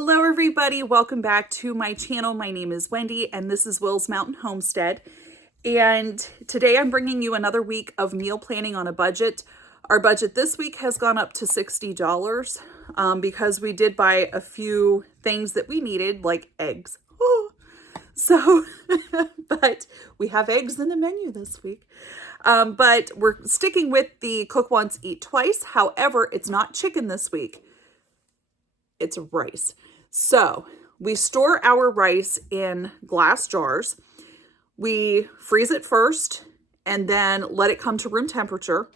Hello everybody, welcome back to my channel. My name is Wendy and this is Will's Mountain Homestead. And today I'm bringing you another week of meal planning on a budget. Our budget this week has gone up to $60 because we did buy a few things that we needed, like eggs. So, but we have eggs in the menu this week. But we're sticking with the cook once, eat twice. However, it's not chicken this week. It's rice. So we store our rice in glass jars. We freeze it first and then let it come to room temperature.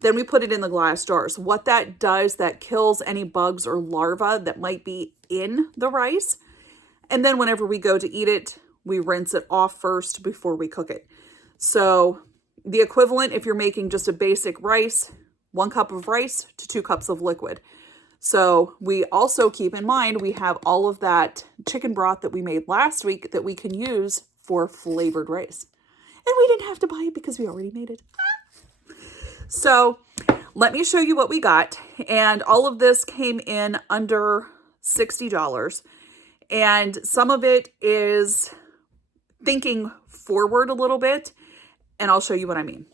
Then we put it in the glass jars. What that does, that kills any bugs or larvae that might be in the rice. And then whenever we go to eat it, we rinse it off first before we cook it. So the equivalent, if you're making just a basic rice, 1 cup of rice to 2 cups of liquid. So we also keep in mind, we have all of that chicken broth that we made last week that we can use for flavored rice. And we didn't have to buy it because we already made it. So let me show you what we got. And all of this came in under $60. And some of it is thinking forward a little bit. And I'll show you what I mean.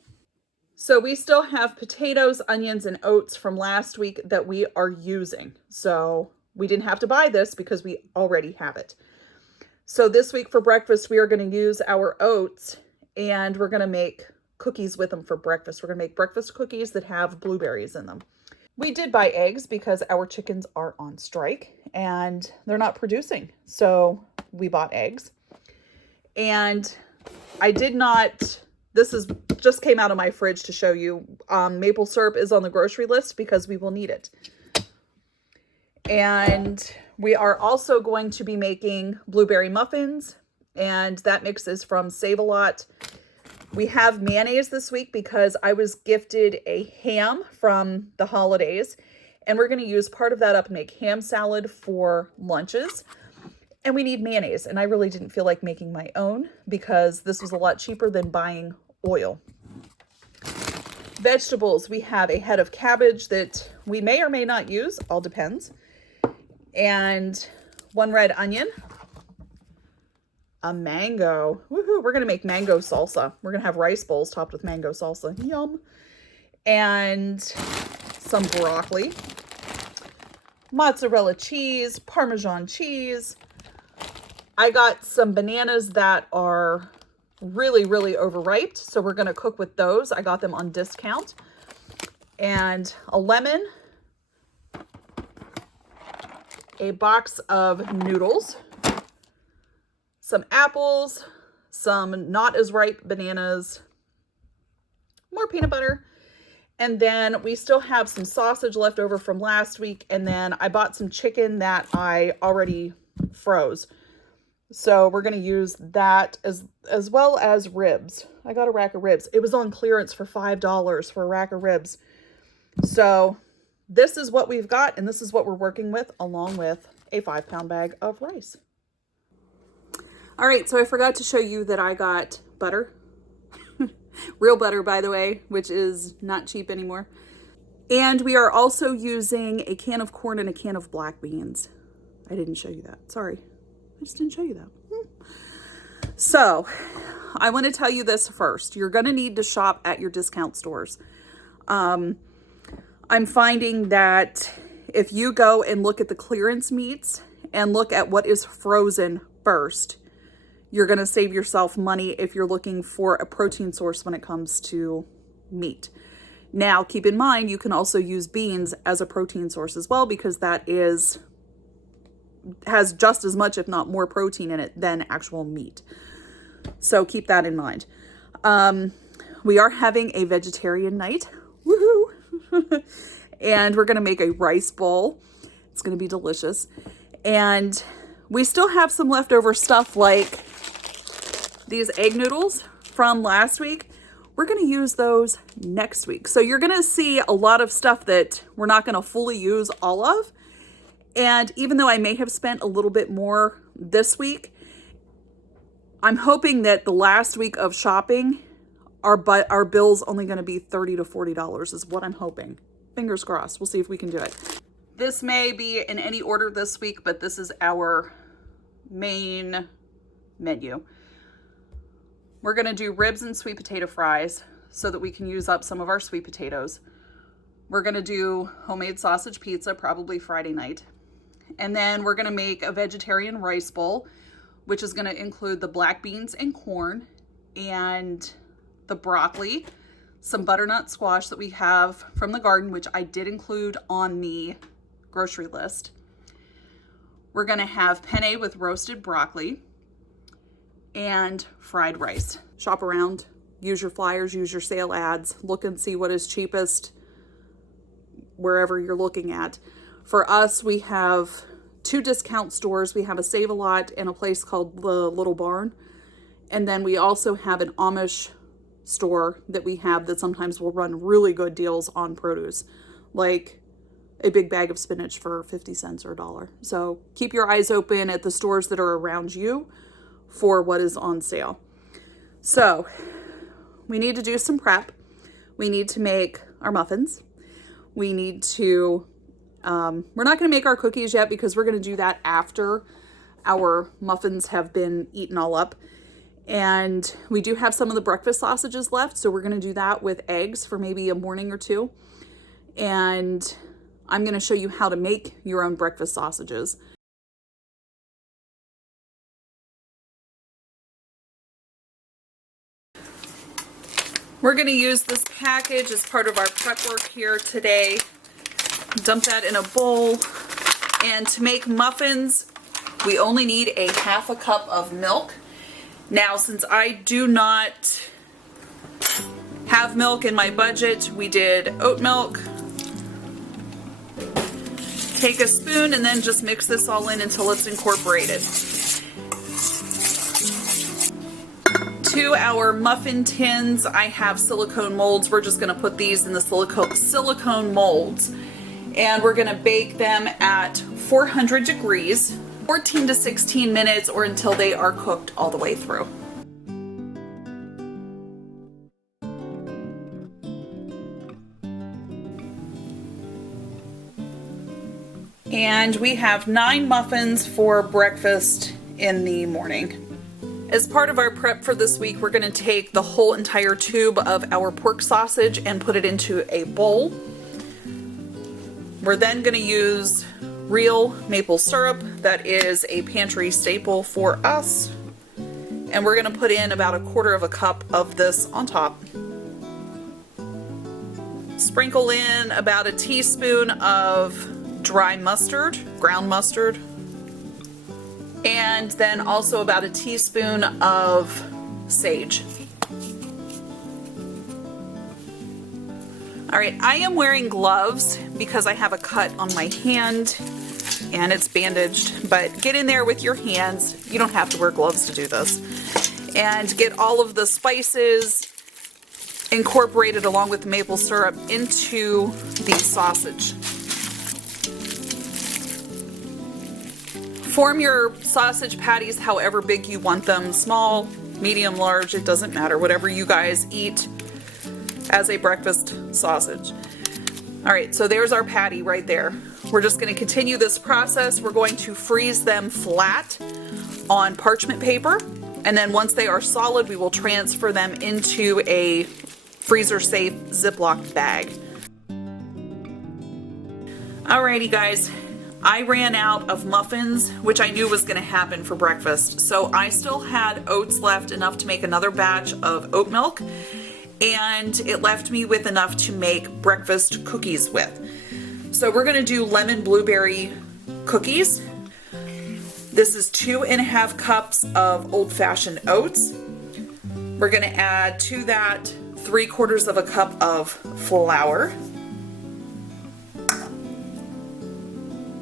So we still have potatoes, onions, and oats from last week that we are using. So we didn't have to buy this because we already have it. So this week for breakfast, we are going to use our oats and we're going to make cookies with them for breakfast. We're going to make breakfast cookies that have blueberries in them. We did buy eggs because our chickens are on strike and they're not producing. So we bought eggs. And I did not... This is just came out of my fridge to show you. Maple syrup is on the grocery list because we will need it. And we are also going to be making blueberry muffins. And that mix is from Save-A-Lot. We have mayonnaise this week because I was gifted a ham from the holidays. And we're going to use part of that up and make ham salad for lunches. And we need mayonnaise. And I really didn't feel like making my own because this was a lot cheaper than buying oil. Vegetables, we have a head of cabbage that we may or may not use, all depends. And 1 red onion, a mango. Woohoo, we're gonna make mango salsa. We're gonna have rice bowls topped with mango salsa. Yum. And some broccoli, mozzarella cheese, Parmesan cheese. I got some bananas that are really overripe, so we're going to cook with those. I got them on discount. And a lemon, a box of noodles, some apples, some not as ripe bananas, more peanut butter, and then we still have some sausage left over from last week, and then I bought some chicken that I already froze. So we're going to use that as well as ribs. I got a rack of ribs. It was on clearance for $5 for a rack of ribs. So this is what we've got, and this is what we're working with, along with a 5-pound bag of rice. All right, so I forgot to show you that I got butter. Real butter, by the way, which is not cheap anymore. And we are also using a can of corn and a can of black beans. I didn't show you that. Sorry. I just didn't show you that. So I want to tell you this first. You're going to need to shop at your discount stores. I'm finding that if you go and look at the clearance meats and look at what is frozen first, you're going to save yourself money if you're looking for a protein source when it comes to meat. Now, keep in mind, you can also use beans as a protein source as well because that has just as much, if not more, protein in it than actual meat. So keep that in mind. We are having a vegetarian night. Woohoo! And we're going to make a rice bowl. It's going to be delicious. And we still have some leftover stuff like these egg noodles from last week. We're going to use those next week. So you're going to see a lot of stuff that we're not going to fully use all of. And even though I may have spent a little bit more this week, I'm hoping that the last week of shopping, our bill's only going to be $30 to $40 is what I'm hoping. Fingers crossed. We'll see if we can do it. This may be in any order this week, but this is our main menu. We're gonna do ribs and sweet potato fries so that we can use up some of our sweet potatoes. We're gonna do homemade sausage pizza, probably Friday night. And then we're gonna make a vegetarian rice bowl, which is gonna include the black beans and corn and the broccoli, some butternut squash that we have from the garden, which I did include on the grocery list. We're gonna have penne with roasted broccoli and fried rice. Shop around, use your flyers, use your sale ads, look and see what is cheapest wherever you're looking at. For us, we have 2 discount stores. We have a Save-A-Lot and a place called the Little Barn. And then we also have an Amish store that we have that sometimes will run really good deals on produce, like a big bag of spinach for 50 cents or $1. So keep your eyes open at the stores that are around you for what is on sale. So we need to do some prep. We need to make our muffins. We need to, we're not going to make our cookies yet because we're going to do that after our muffins have been eaten all up. And we do have some of the breakfast sausages left, so we're going to do that with eggs for maybe a morning or two. And I'm going to show you how to make your own breakfast sausages. We're going to use this package as part of our prep work here today. Dump that in a bowl. And to make muffins, we only need a half a cup of milk. Now, since I do not have milk in my budget, we did oat milk. Take a spoon and then just mix this all in until it's incorporated. To our muffin tins, I have silicone molds. We're just going to put these in the silicone molds, and we're going to bake them at 400 degrees, 14 to 16 minutes, or until they are cooked all the way through. And we have 9 muffins for breakfast in the morning. As part of our prep for this week, we're going to take the whole entire tube of our pork sausage and put it into a bowl. We're then going to use real maple syrup. That is a pantry staple for us. And we're going to put in about 1/4 cup of this on top. Sprinkle in about 1 teaspoon of dry mustard, ground mustard. And then also about 1 teaspoon of sage. All right, I am wearing gloves because I have a cut on my hand and it's bandaged, but get in there with your hands. You don't have to wear gloves to do this. And get all of the spices incorporated along with the maple syrup into the sausage. Form your sausage patties however big you want them, small, medium, large, it doesn't matter, whatever you guys eat as a breakfast sausage. All right, so there's our patty right there. We're just going to continue this process. We're going to freeze them flat on parchment paper, and then once they are solid, we will transfer them into a freezer-safe Ziploc bag. Alrighty guys, I ran out of muffins, which I knew was going to happen for breakfast. So I still had oats left, enough to make another batch of oat milk, and it left me with enough to make breakfast cookies with. So we're going to do lemon blueberry cookies. This is 2½ cups of old-fashioned oats. We're going to add to that 3/4 cup of flour,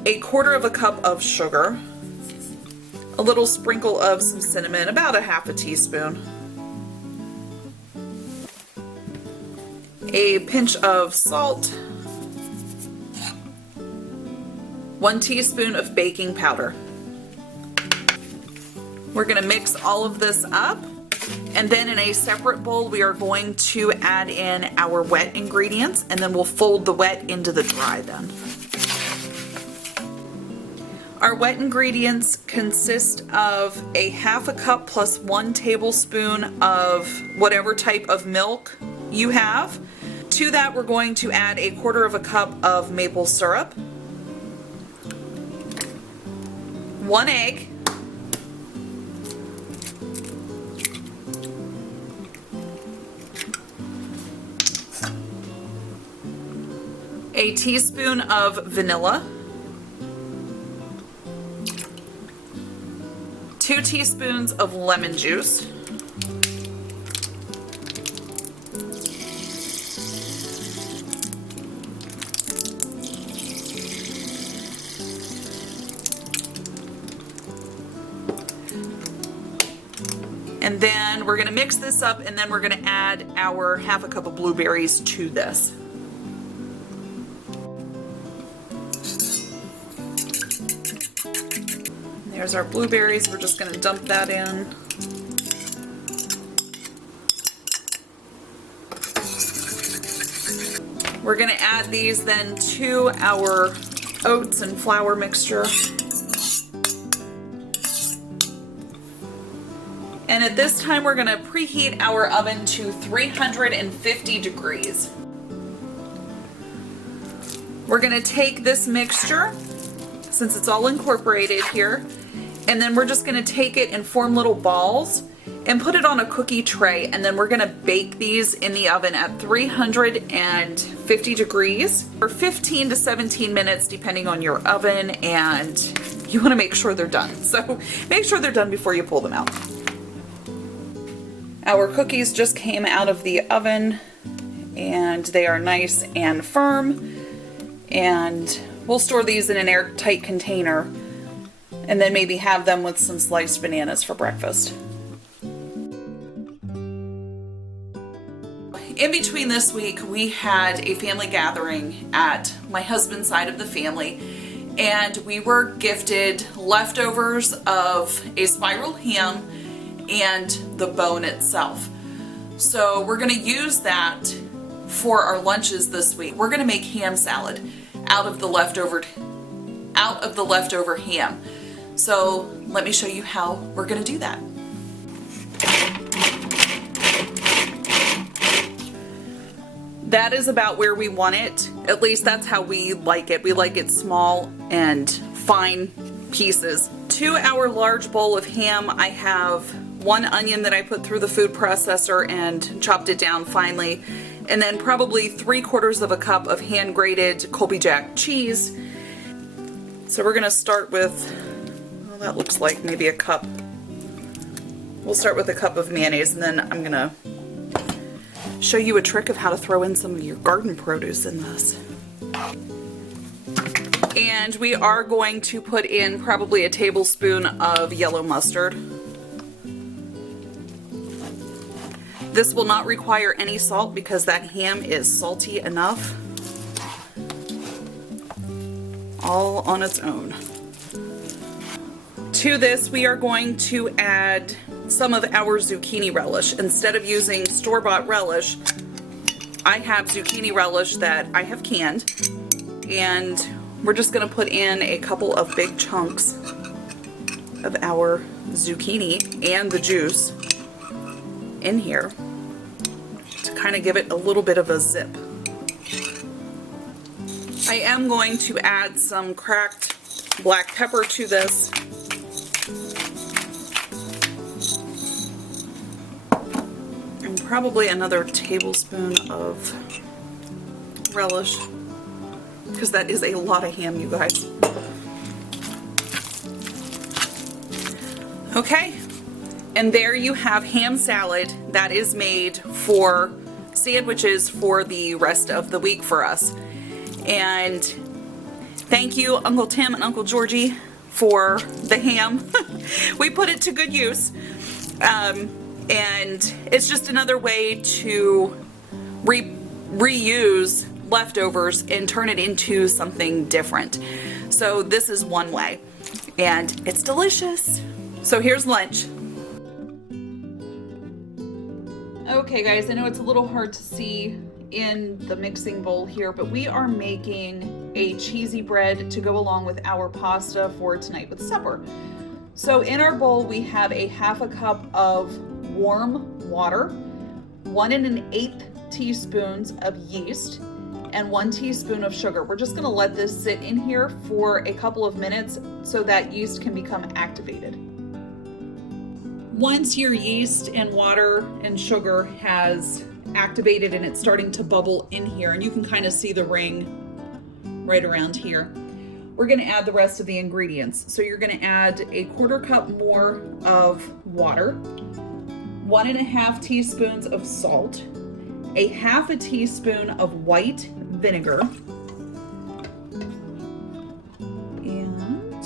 1/4 cup of sugar, a little sprinkle of some cinnamon, about 1/2 teaspoon, a pinch of salt, 1 teaspoon of baking powder. We're going to mix all of this up, and then in a separate bowl we are going to add in our wet ingredients, and then we'll fold the wet into the dry then. Our wet ingredients consist of a half a cup plus 1 tablespoon of whatever type of milk you have. To that, we're going to add a 1/4 cup of maple syrup, 1 egg, a teaspoon of vanilla, 2 teaspoons of lemon juice, and then we're going to mix this up, and then we're going to add our half a cup of blueberries to this. There's our blueberries. We're just going to dump that in. We're going to add these then to our oats and flour mixture. And at this time, we're going to preheat our oven to 350 degrees. We're going to take this mixture, since it's all incorporated here, and then we're just going to take it and form little balls and put it on a cookie tray, and then we're going to bake these in the oven at 350 degrees for 15 to 17 minutes depending on your oven, and you want to make sure they're done. So make sure they're done before you pull them out. Our cookies just came out of the oven and they are nice and firm, and we'll store these in an airtight container and then maybe have them with some sliced bananas for breakfast. In between this week, we had a family gathering at my husband's side of the family, and we were gifted leftovers of a spiral ham and the bone itself. So we're gonna use that for our lunches this week. We're gonna make ham salad out of the leftover ham. So let me show you how we're gonna do that. That is about where we want it. At least that's how we like it. We like it small and fine pieces. To our large bowl of ham, I have 1 onion that I put through the food processor and chopped it down finely, and then probably 3/4 cup of hand grated Colby Jack cheese. So we're gonna start with, well, that looks like maybe a cup. We'll start with a cup of mayonnaise, and then I'm gonna show you a trick of how to throw in some of your garden produce in this. And we are going to put in probably a tablespoon of yellow mustard. This will not require any salt because that ham is salty enough all on its own. To this, we are going to add some of our zucchini relish. Instead of using store-bought relish, I have zucchini relish that I have canned, and we're just going to put in a couple of big chunks of our zucchini and the juice in here to kind of give it a little bit of a zip. I am going to add some cracked black pepper to this. And probably another tablespoon of relish, because that is a lot of ham, you guys. Okay, and there you have ham salad that is made for sandwiches for the rest of the week for us. And thank you, Uncle Tim and Uncle Georgie, for the ham. We put it to good use. And it's just another way to reuse leftovers and turn it into something different. So this is one way, and it's delicious. So here's lunch. Okay guys, I know it's a little hard to see in the mixing bowl here, but we are making a cheesy bread to go along with our pasta for tonight with supper. So in our bowl, we have a half a cup of warm water, 1 1/8 teaspoons of yeast, and 1 teaspoon of sugar. We're just gonna let this sit in here for a couple of minutes so that yeast can become activated. Once your yeast and water and sugar has activated and it's starting to bubble in here, and you can kind of see the ring right around here, we're going to add the rest of the ingredients. So you're going to add a 1/4 cup more of water, 1 1/2 teaspoons of salt, a 1/2 teaspoon of white vinegar, and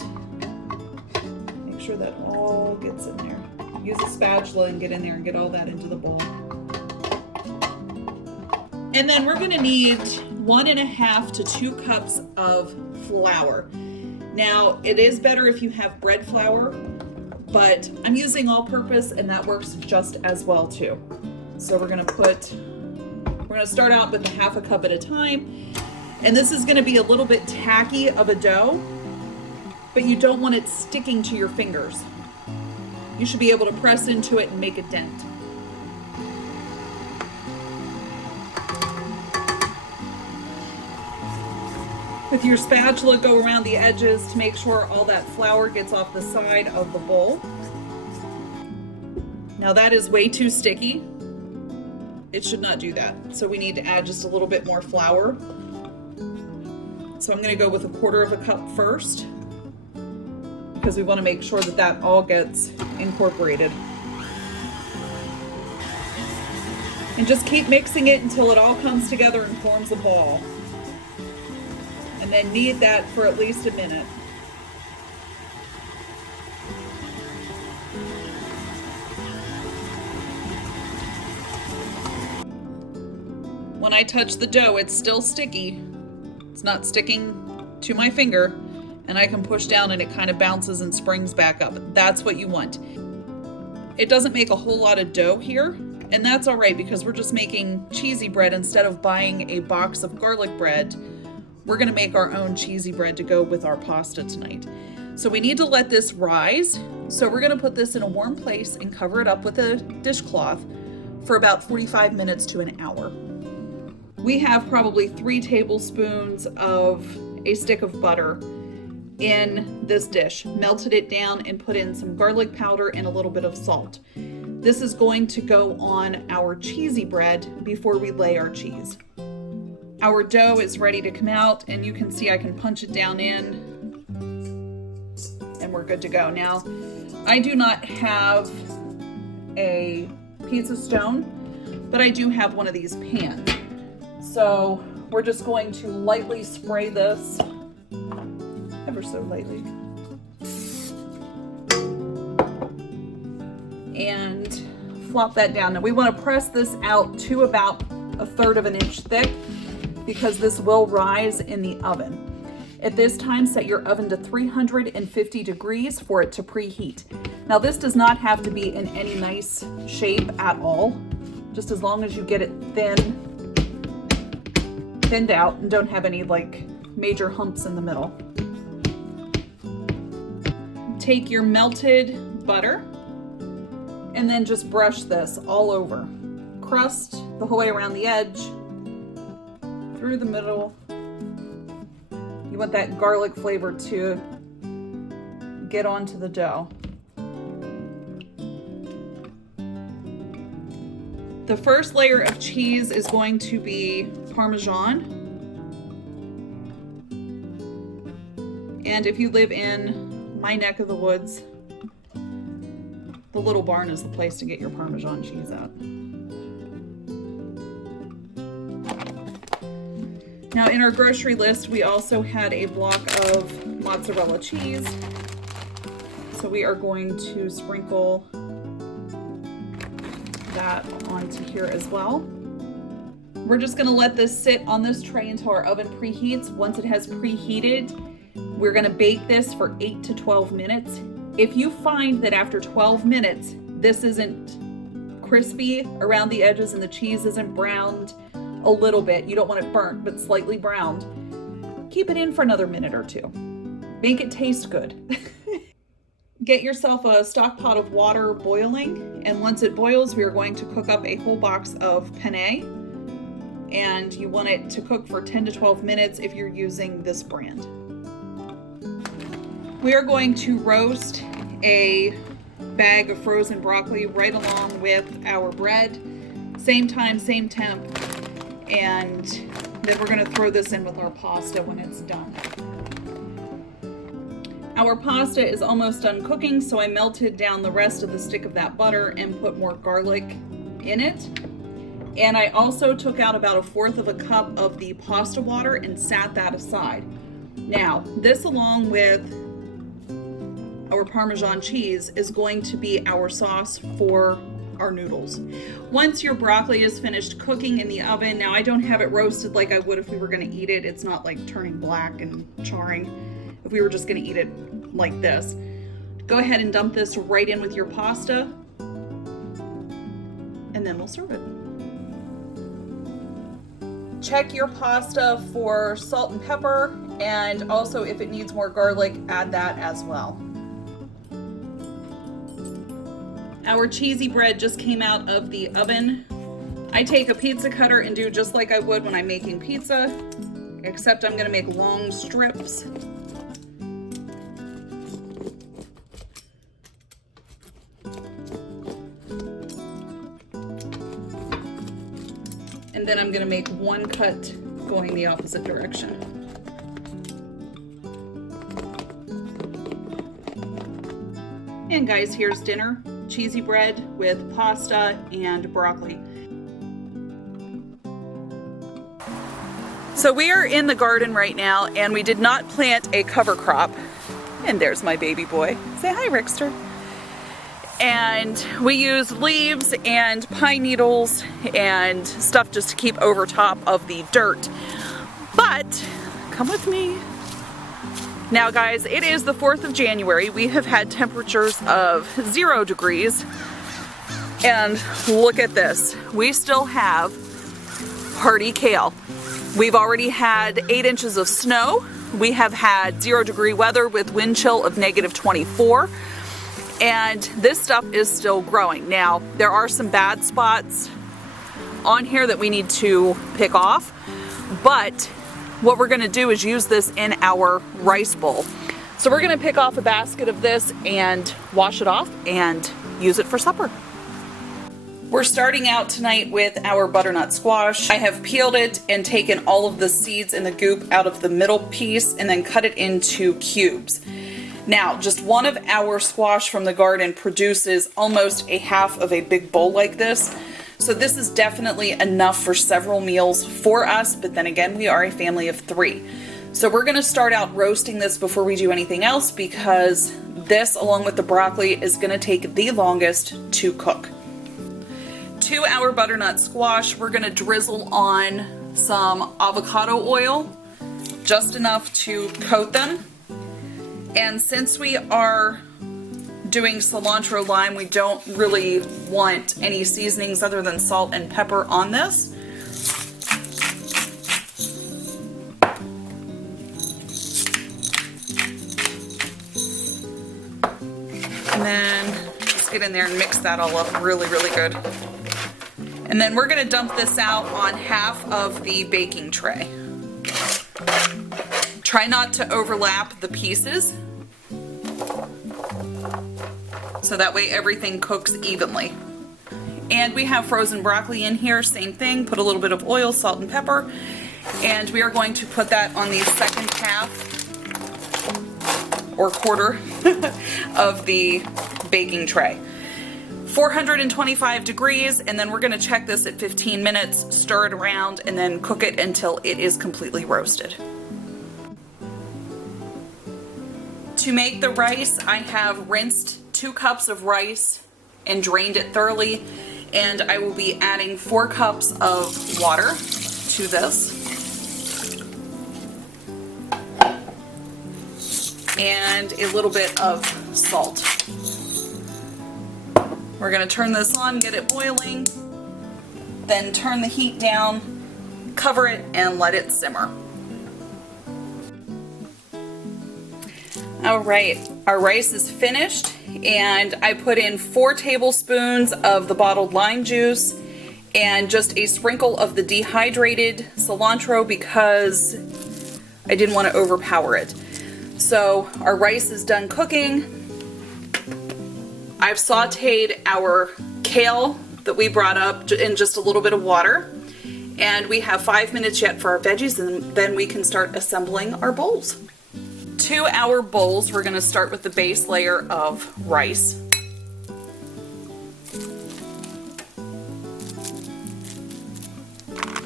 make sure that all gets in there. Use a spatula and get in there and get all that into the bowl. And then we're going to need 1 1/2 to 2 cups of flour. Now, it is better if you have bread flour, but I'm using all-purpose and that works just as well too. So we're going to start out with a 1/2 cup at a time. And this is going to be a little bit tacky of a dough, but you don't want it sticking to your fingers. You should be able to press into it and make a dent. With your spatula, go around the edges to make sure all that flour gets off the side of the bowl. Now that is way too sticky. It should not do that. So we need to add just a little bit more flour. So I'm going to go with a 1/4 cup first, because we want to make sure that that all gets incorporated. And just keep mixing it until it all comes together and forms a ball. And then knead that for at least a minute. When I touch the dough, it's still sticky. It's not sticking to my finger, and I can push down and it kind of bounces and springs back up. That's what you want. It doesn't make a whole lot of dough here, and that's all right because we're just making cheesy bread instead of buying a box of garlic bread. We're going to make our own cheesy bread to go with our pasta tonight. So we need to let this rise. So we're going to put this in a warm place and cover it up with a dishcloth for about 45 minutes to an hour. We have probably 3 tablespoons of a stick of butter in this dish. Melted it down and put in some garlic powder and a little bit of salt. This is going to go on our cheesy bread before we lay our cheese. Our dough is ready to come out, and you can see I can punch it down in, and we're good to go. Now, I do not have a pizza stone, but I do have one of these pans. So we're just going to lightly spray this, ever so lightly, and flop that down. Now we want to press this out to about 1/3 of an inch thick, because this will rise in the oven. At this time, set your oven to 350 degrees for it to preheat. Now this does not have to be in any nice shape at all, just as long as you get it thinned out and don't have any like major humps in the middle. Take your melted butter and then just brush this all over. Crust the whole way around the edge, through the middle. You want that garlic flavor to get onto the dough. The first layer of cheese is going to be Parmesan. And if you live in my neck of the woods, the Little Barn is the place to get your Parmesan cheese at. Now in our grocery list, we also had a block of mozzarella cheese. So we are going to sprinkle that onto here as well. We're just gonna let this sit on this tray until our oven preheats. Once it has preheated, we're gonna bake this for 8 to 12 minutes. If you find that after 12 minutes, this isn't crispy around the edges and the cheese isn't browned a little bit, you don't want it burnt, but slightly browned, keep it in for another minute or two. Make it taste good. Get yourself a stock pot of water boiling, and once it boils, we are going to cook up a whole box of penne, and you want it to cook for 10 to 12 minutes if you're using this brand. We are going to roast a bag of frozen broccoli right along with our bread, same time, same temp, and then we're going to throw this in with our pasta when it's done. Our pasta is almost done cooking, so I melted down the rest of the stick of that butter and put more garlic in it. And I also took out about 1/4 of a cup of the pasta water and sat that aside. Now, this along with our Parmesan cheese is going to be our sauce for our noodles. Once your broccoli is finished cooking in the oven, now I don't have it roasted like I would if we were going to eat it. It's not like turning black and charring if we were just going to eat it like this. Go ahead and dump this right in with your pasta, and then we'll serve it. Check your pasta for salt and pepper, and also if it needs more garlic, add that as well. Our cheesy bread just came out of the oven. I take a pizza cutter and do just like I would when I'm making pizza, except I'm gonna make long strips. And then I'm gonna make one cut going the opposite direction. And guys, here's dinner. Cheesy bread with pasta and broccoli. So we are in the garden right now, and we did not plant a cover crop. And there's my baby boy. Say hi, Rickster. And we used leaves and pine needles and stuff just to keep over top of the dirt. But come with me. Now guys, it is the 4th of January. We have had temperatures of 0 degrees. And look at this. We still have hardy kale. We've already had 8 inches of snow. We have had 0-degree weather with wind chill of -24. And this stuff is still growing. Now, there are some bad spots on here that we need to pick off, but what we're gonna do is use this in our rice bowl. So we're gonna pick off a basket of this and wash it off and use it for supper. We're starting out tonight with our butternut squash. I have peeled it and taken all of the seeds and the goop out of the middle piece and then cut it into cubes. Now, just one of our squash from the garden produces almost a half of a big bowl like this. So this is definitely enough for several meals for us, but then again, we are a family of 3. So we're gonna start out roasting this before we do anything else, because this, along with the broccoli, is gonna take the longest to cook. To our butternut squash, we're gonna drizzle on some avocado oil, just enough to coat them. And since we are doing cilantro lime, we don't really want any seasonings other than salt and pepper on this. And then just get in there and mix that all up really, really good. And then we're gonna dump this out on half of the baking tray. Try not to overlap the pieces, so that way everything cooks evenly. And we have frozen broccoli in here, same thing, put a little bit of oil, salt and pepper, and we are going to put that on the second half or quarter of the baking tray. 425 degrees, and then we're gonna check this at 15 minutes, stir it around, and then cook it until it is completely roasted. To make the rice, I have rinsed 2 cups of rice and drained it thoroughly, and I will be adding 4 cups of water to this. And a little bit of salt. We're gonna turn this on, get it boiling, then turn the heat down, cover it, and let it simmer. All right, our rice is finished, and I put in 4 tablespoons of the bottled lime juice and just a sprinkle of the dehydrated cilantro because I didn't want to overpower it. So our rice is done cooking. I've sauteed our kale that we brought up in just a little bit of water, and we have 5 minutes yet for our veggies, and then we can start assembling our bowls. To our bowls, we're going to start with the base layer of rice.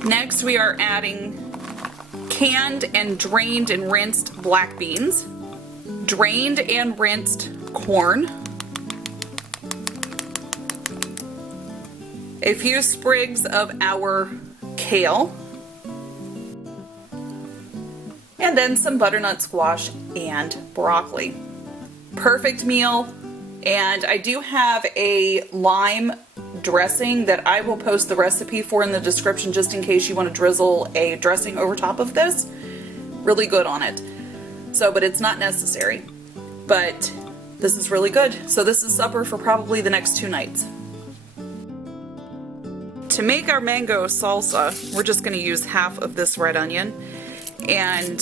Next, we are adding canned and drained and rinsed black beans, drained and rinsed corn, a few sprigs of our kale, and then some butternut squash and broccoli. Perfect meal. And I do have a lime dressing that I will post the recipe for in the description just in case you want to drizzle a dressing over top of this. Really good on it. So, but it's not necessary. But this is really good. So this is supper for probably the next 2 nights. To make our mango salsa, we're just going to use half of this red onion. And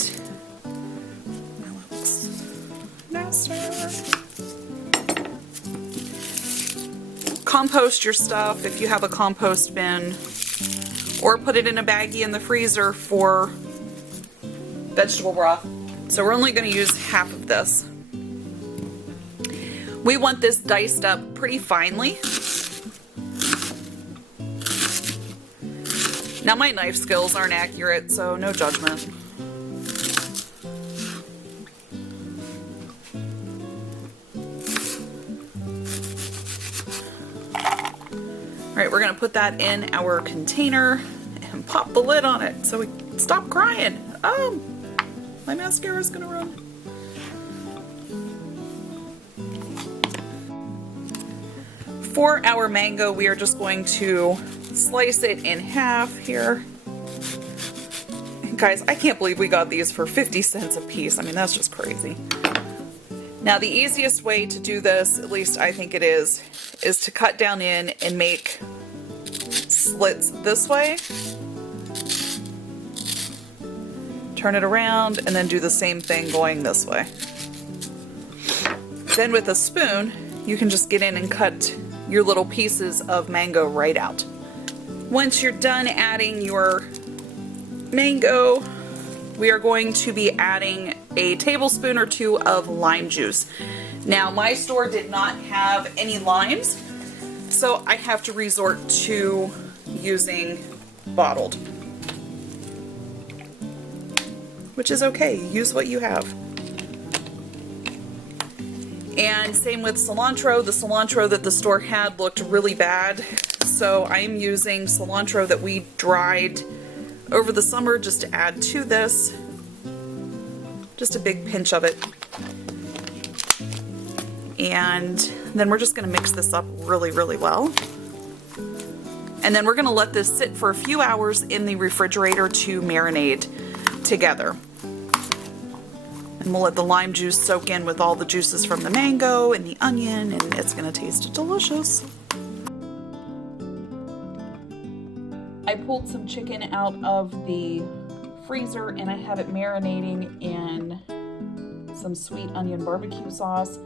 compost your stuff if you have a compost bin, or put it in a baggie in the freezer for vegetable broth. So we're only going to use half of this. We want this diced up pretty finely. Now my knife skills aren't accurate, so no judgment. Alright, we're going to put that in our container and pop the lid on it so we stop crying. Oh, my mascara's going to run. For our mango, we are just going to slice it in half here. Guys, I can't believe we got these for 50 cents a piece. I mean, that's just crazy. Now, the easiest way to do this, at least I think it is to cut down in and make slits this way. Turn it around and then do the same thing going this way. Then with a spoon, you can just get in and cut your little pieces of mango right out. Once you're done adding your mango, we are going to be adding a tablespoon or 2 of lime juice. Now, my store did not have any limes, so I have to resort to using bottled, which is okay. Use what you have. And same with cilantro. The cilantro that the store had looked really bad, so I am using cilantro that we dried over the summer just to add to this. Just a big pinch of it. And then we're just going to mix this up really, really well. And then we're going to let this sit for a few hours in the refrigerator to marinate together. And we'll let the lime juice soak in with all the juices from the mango and the onion, and it's going to taste delicious. I pulled some chicken out of the freezer and I have it marinating in some sweet onion barbecue sauce.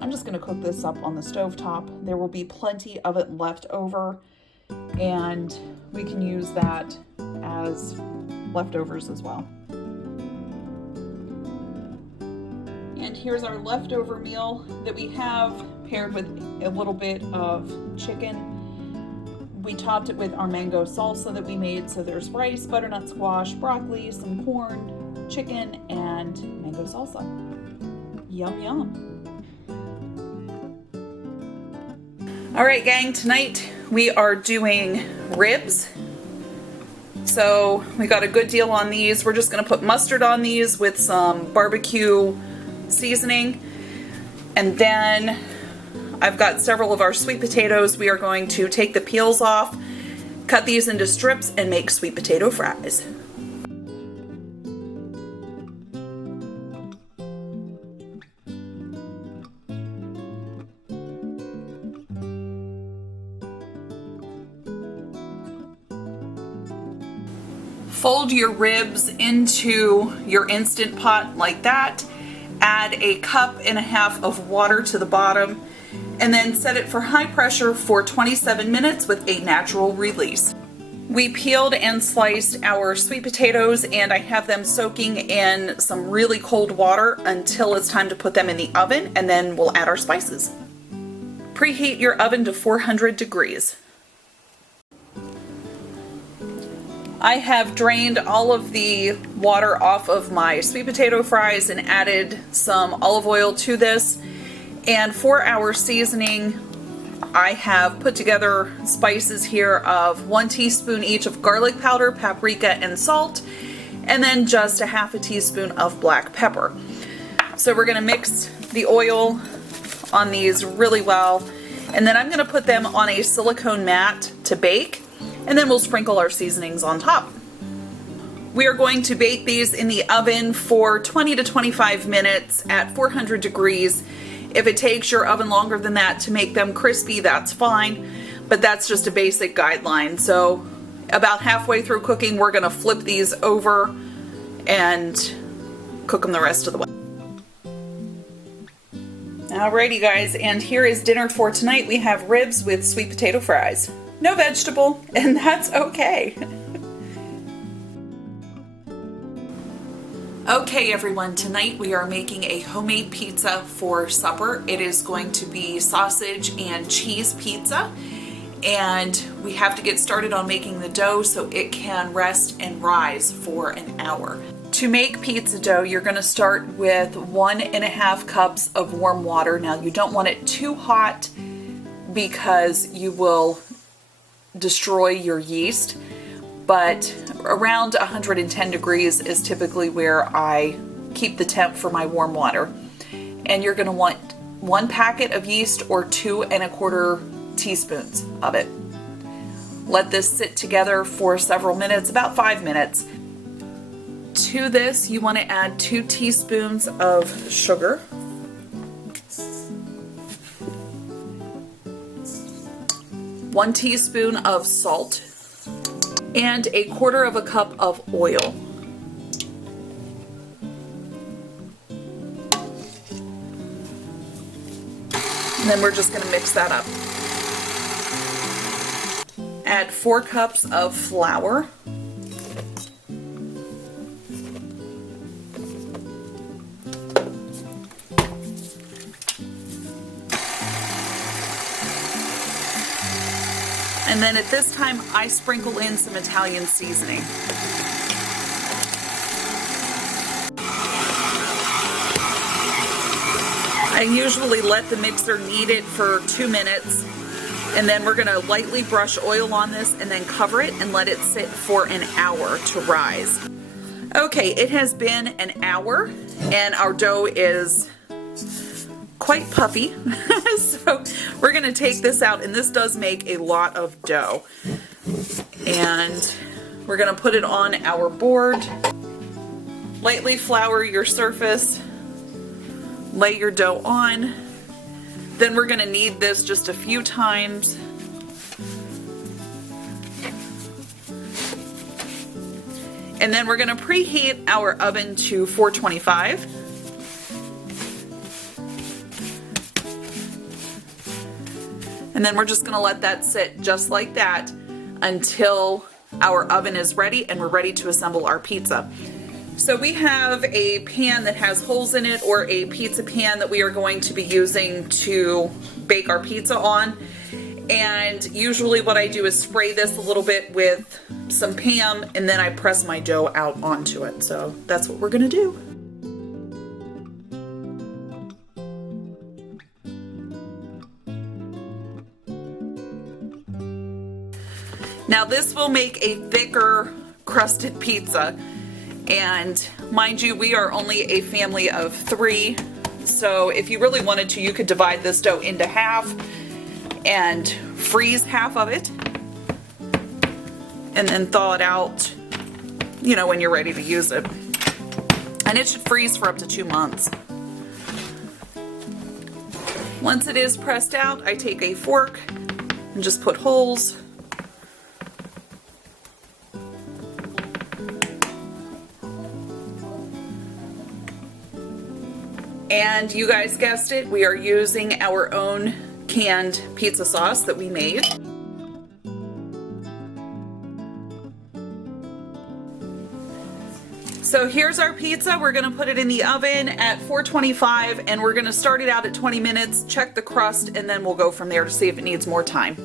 I'm just going to cook this up on the stovetop. There will be plenty of it left over, and we can use that as leftovers as well. And here's our leftover meal that we have paired with a little bit of chicken. We topped it with our mango salsa that we made. So there's rice, butternut squash, broccoli, some corn, chicken, and mango salsa. Yum, yum. All right, gang, tonight we are doing ribs. So we got a good deal on these. We're just gonna put mustard on these with some barbecue seasoning. And then I've got several of our sweet potatoes. We are going to take the peels off, cut these into strips, and make sweet potato fries. Fold your ribs into your Instant Pot like that. Add a cup and a half of water to the bottom, and then set it for high pressure for 27 minutes with a natural release. We peeled and sliced our sweet potatoes, and I have them soaking in some really cold water until it's time to put them in the oven, and then we'll add our spices. Preheat your oven to 400 degrees. I have drained all of the water off of my sweet potato fries and added some olive oil to this. And for our seasoning, I have put together spices here of 1 teaspoon each of garlic powder, paprika, and salt, and then just a half a teaspoon of black pepper. So we're going to mix the oil on these really well, and then I'm going to put them on a silicone mat to bake, and then we'll sprinkle our seasonings on top. We are going to bake these in the oven for 20 to 25 minutes at 400 degrees. If it takes your oven longer than that to make them crispy, that's fine, but that's just a basic guideline. So about halfway through cooking, we're gonna flip these over and cook them the rest of the way. Alrighty guys, and here is dinner for tonight. We have ribs with sweet potato fries. No vegetable, and that's okay. Okay everyone, tonight we are making a homemade pizza for supper. It is going to be sausage and cheese pizza, and we have to get started on making the dough so it can rest and rise for an hour. To make pizza dough, you're going to start with 1.5 cups of warm water. Now you don't want it too hot because you will destroy your yeast, but around 110 degrees is typically where I keep the temp for my warm water. And you're going to want 1 packet of yeast or 2.25 teaspoons of it. Let this sit together for several minutes, about 5 minutes. To this, you want to add 2 teaspoons of sugar, 1 teaspoon of salt, and 1/4 cup of oil. And then we're just going to mix that up. Add 4 cups of flour. And then at this time, I sprinkle in some Italian seasoning. I usually let the mixer knead it for 2 minutes, and then we're going to lightly brush oil on this and then cover it and let it sit for an hour to rise. Okay, it has been an hour and our dough is quite puffy. So we're going to take this out, and this does make a lot of dough. And we're going to put it on our board. Lightly flour your surface. Lay your dough on. Then we're going to knead this just a few times. And then we're going to preheat our oven to 425. And then we're just going to let that sit just like that until our oven is ready and we're ready to assemble our pizza. So we have a pan that has holes in it, or a pizza pan that we are going to be using to bake our pizza on. And usually what I do is spray this a little bit with some Pam, and then I press my dough out onto it. So that's what we're going to do. Now this will make a thicker crusted pizza, and mind you, we are only a family of 3, so if you really wanted to, you could divide this dough into half and freeze half of it and then thaw it out, you know, when you're ready to use it. And it should freeze for up to 2 months. Once it is pressed out, I take a fork and just put holes. And you guys guessed it, we are using our own canned pizza sauce that we made. So here's our pizza. We're gonna put it in the oven at 425 and we're gonna start it out at 20 minutes, check the crust, and then we'll go from there to see if it needs more time.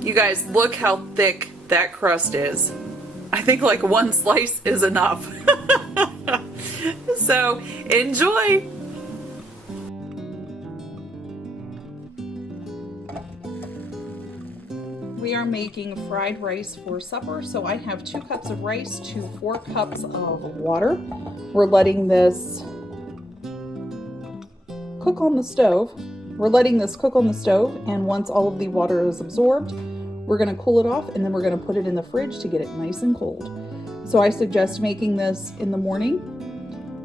You guys, look how thick that crust is. I think like one slice is enough. So enjoy. We are making fried rice for supper, so I have 2 cups of rice to 4 cups of water. We're letting this cook on the stove. And once all of the water is absorbed, we're gonna cool it off and then we're gonna put it in the fridge to get it nice and cold. So I suggest making this in the morning,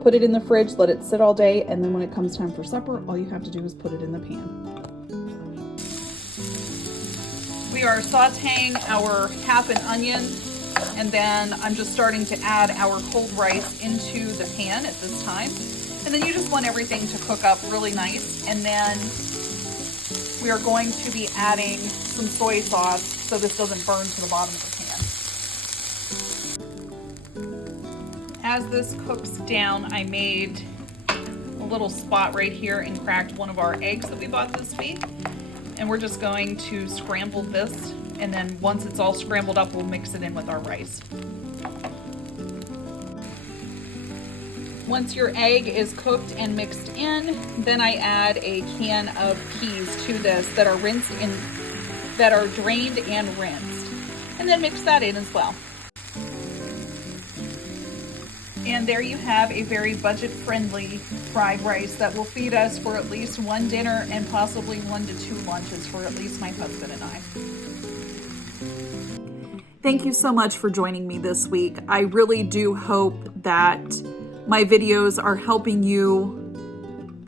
put it in the fridge, let it sit all day, and then when it comes time for supper, all you have to do is put it in the pan. We are sauteing our half an onion, and then I'm just starting to add our cold rice into the pan at this time. And then you just want everything to cook up really nice. And then we are going to be adding some soy sauce so this doesn't burn to the bottom of the pan. As this cooks down, I made a little spot right here and cracked one of our eggs that we bought this week. And we're just going to scramble this, and then once it's all scrambled up, we'll mix it in with our rice. Once your egg is cooked and mixed in, then I add a can of peas to this that are drained and rinsed, and then mix that in as well. And there you have a very budget-friendly fried rice that will feed us for at least 1 dinner and possibly 1 to 2 lunches for at least my husband and I. Thank you so much for joining me this week. I really do hope that my videos are helping you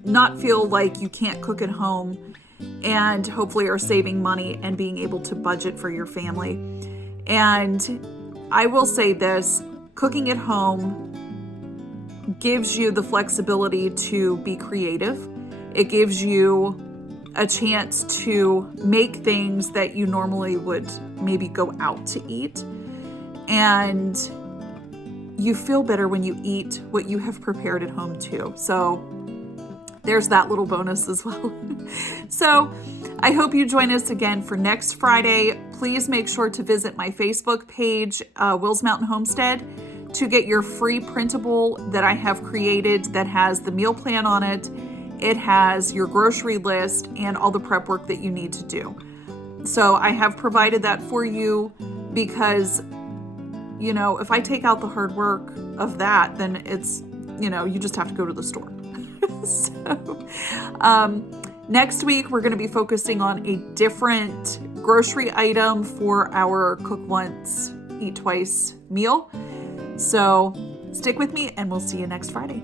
not feel like you can't cook at home, and hopefully are saving money and being able to budget for your family. And I will say this, cooking at home gives you the flexibility to be creative. It gives you a chance to make things that you normally would maybe go out to eat. And you feel better when you eat what you have prepared at home too. So there's that little bonus as well. So I hope you join us again for next Friday. Please make sure to visit my Facebook page, Will's Mountain Homestead, to get your free printable that I have created that has the meal plan on it. It has your grocery list and all the prep work that you need to do. So I have provided that for you because, you know, if I take out the hard work of that, then it's, you know, you just have to go to the store. So next week, we're going to be focusing on a different grocery item for our cook once, eat twice meal. So stick with me and we'll see you next Friday.